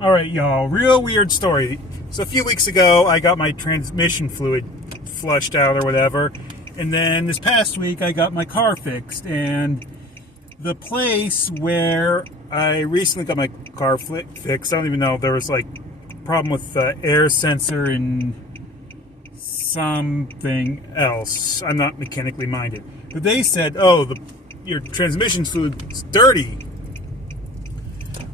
All right, y'all, real weird story. So a few weeks ago, I got my transmission fluid flushed out or whatever. And then this past week, I got my car fixed. And the place where I recently got my car fixed, I don't even know, there was like a problem with the air sensor and something else. I'm not mechanically minded. But they said, oh, your transmission fluid's dirty.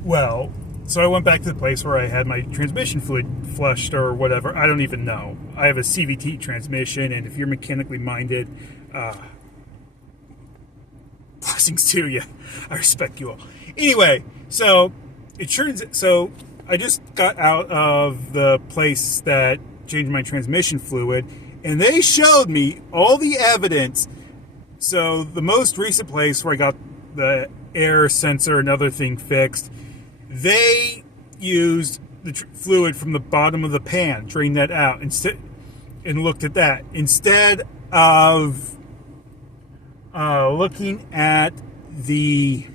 Well, so I went back to the place where I had my transmission fluid flushed or whatever. I don't even know. I have a CVT transmission, and if you're mechanically minded, blessings to you. I respect you all. Anyway, so I just got out of the place that changed my transmission fluid, and they showed me all the evidence. So the most recent place where I got the air sensor and other thing fixed, they used the fluid from the bottom of the pan, drained that out, and looked at that instead of looking at the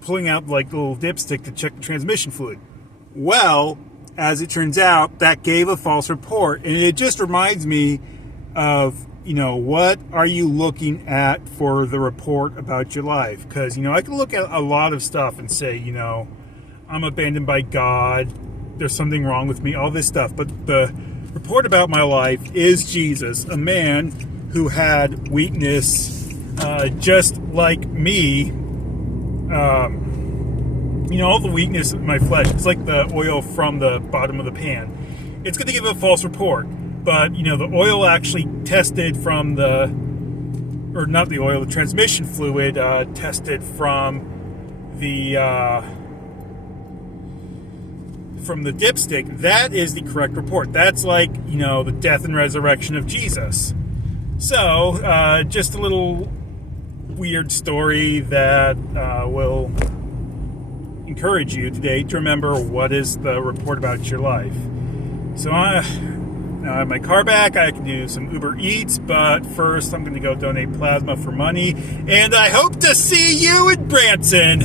pulling out like the little dipstick to check the transmission fluid. Well, as it turns out, that gave a false report, and it just reminds me of, what are you looking at for the report about your life? Because, I can look at a lot of stuff and say, I'm abandoned by God, there's something wrong with me, all this stuff. But the report about my life is Jesus, a man who had weakness just like me. All the weakness of my flesh. It's like the oil from the bottom of the pan. It's going to give a false report. But, the oil actually tested from the transmission fluid tested from the dipstick. That is the correct report. That's like, the death and resurrection of Jesus. So, just a little weird story that will encourage you today to remember what is the report about your life. So, now I have my car back. I can do some Uber Eats, but first I'm going to go donate plasma for money, and I hope to see you in Branson.